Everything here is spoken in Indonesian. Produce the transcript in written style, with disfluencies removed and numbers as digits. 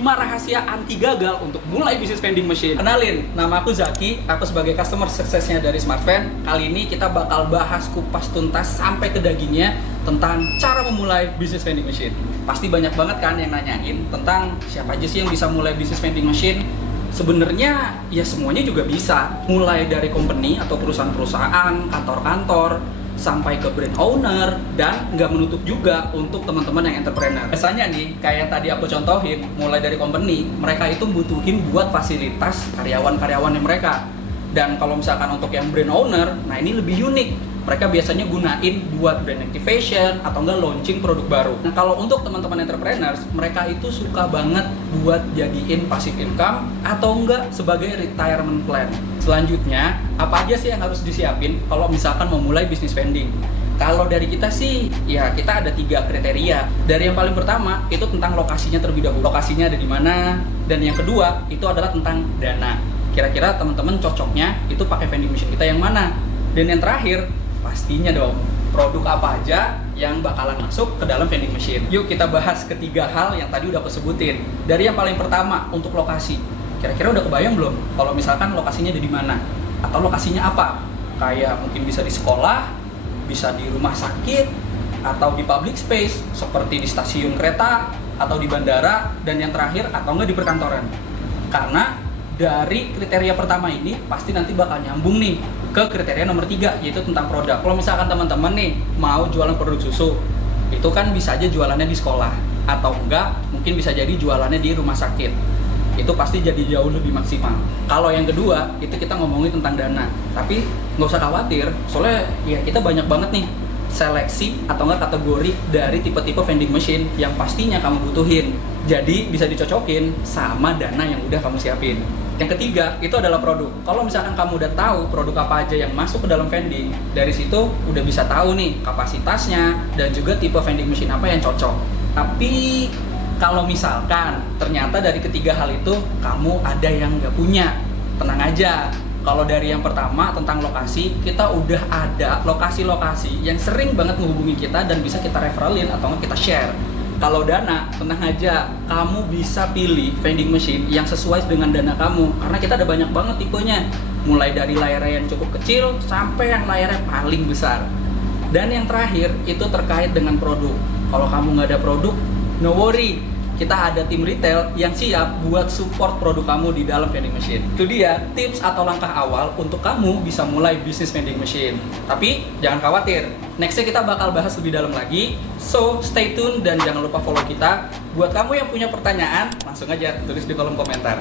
5 rahasia anti gagal untuk mulai bisnis vending machine. Kenalin, nama aku Zaki, aku sebagai customer suksesnya dari SmartVend. Kali ini kita bakal bahas kupas tuntas sampai ke dagingnya tentang cara memulai bisnis vending machine. Pasti banyak banget kan yang nanyain tentang siapa aja sih yang bisa mulai bisnis vending machine. Sebenarnya ya semuanya juga bisa, mulai dari company atau perusahaan-perusahaan, kantor-kantor, sampai ke brand owner, dan nggak menutup juga untuk teman-teman yang entrepreneur. Biasanya nih, kayak yang tadi aku contohin, mulai dari company, mereka itu butuhin buat fasilitas karyawan-karyawannya mereka. Dan kalau misalkan untuk yang brand owner, nah ini lebih unik. Mereka biasanya gunain buat brand activation atau enggak launching produk baru. Nah, kalau untuk teman-teman entrepreneurs, mereka itu suka banget buat jadiin passive income atau enggak sebagai retirement plan. Selanjutnya, apa aja sih yang harus disiapin kalau misalkan mau mulai bisnis vending? Kalau dari kita sih, ya kita ada 3 kriteria. Dari yang paling pertama, itu tentang lokasinya terlebih dahulu. Lokasinya ada di mana? Dan yang kedua, itu adalah tentang dana. Kira-kira teman-teman cocoknya itu pakai vending machine kita yang mana? Dan yang terakhir, pastinya dong, produk apa aja yang bakalan masuk ke dalam vending machine. Yuk kita bahas ketiga hal yang tadi udah aku sebutin. Dari yang paling pertama, untuk lokasi. Kira-kira udah kebayang belum kalau misalkan lokasinya ada di mana? Atau lokasinya apa? Kayak mungkin bisa di sekolah, bisa di rumah sakit, atau di public space seperti di stasiun kereta, atau di bandara, dan yang terakhir atau enggak di perkantoran. Karena dari kriteria pertama ini pasti nanti bakal nyambung nih ke kriteria nomor 3, yaitu tentang produk. Kalau misalkan teman-teman nih mau jualan produk susu, itu kan bisa aja jualannya di sekolah, atau enggak mungkin bisa jadi jualannya di rumah sakit. Itu pasti jadi jauh lebih maksimal. Kalau yang kedua, itu kita ngomongin tentang dana. Tapi nggak usah khawatir, soalnya ya kita banyak banget nih seleksi atau enggak kategori dari tipe-tipe vending machine yang pastinya kamu butuhin. Jadi bisa dicocokin sama dana yang udah kamu siapin. Yang ketiga, itu adalah produk. Kalau misalkan kamu udah tahu produk apa aja yang masuk ke dalam vending, dari situ udah bisa tahu nih kapasitasnya dan juga tipe vending machine apa yang cocok. Tapi kalau misalkan ternyata dari ketiga hal itu kamu ada yang nggak punya, tenang aja. Kalau dari yang pertama tentang lokasi, kita udah ada lokasi-lokasi yang sering banget menghubungi kita dan bisa kita referralin atau kita share. Kalau dana, tenang aja, kamu bisa pilih vending machine yang sesuai dengan dana kamu. Karena kita ada banyak banget tipenya, mulai dari layarnya yang cukup kecil sampai yang layarnya paling besar. Dan yang terakhir, itu terkait dengan produk. Kalau kamu nggak ada produk, no worry. Kita ada tim retail yang siap buat support produk kamu di dalam vending machine. Itu dia tips atau langkah awal untuk kamu bisa mulai bisnis vending machine. Tapi jangan khawatir, nextnya kita bakal bahas lebih dalam lagi. So stay tune dan jangan lupa follow kita. Buat kamu yang punya pertanyaan, langsung aja tulis di kolom komentar.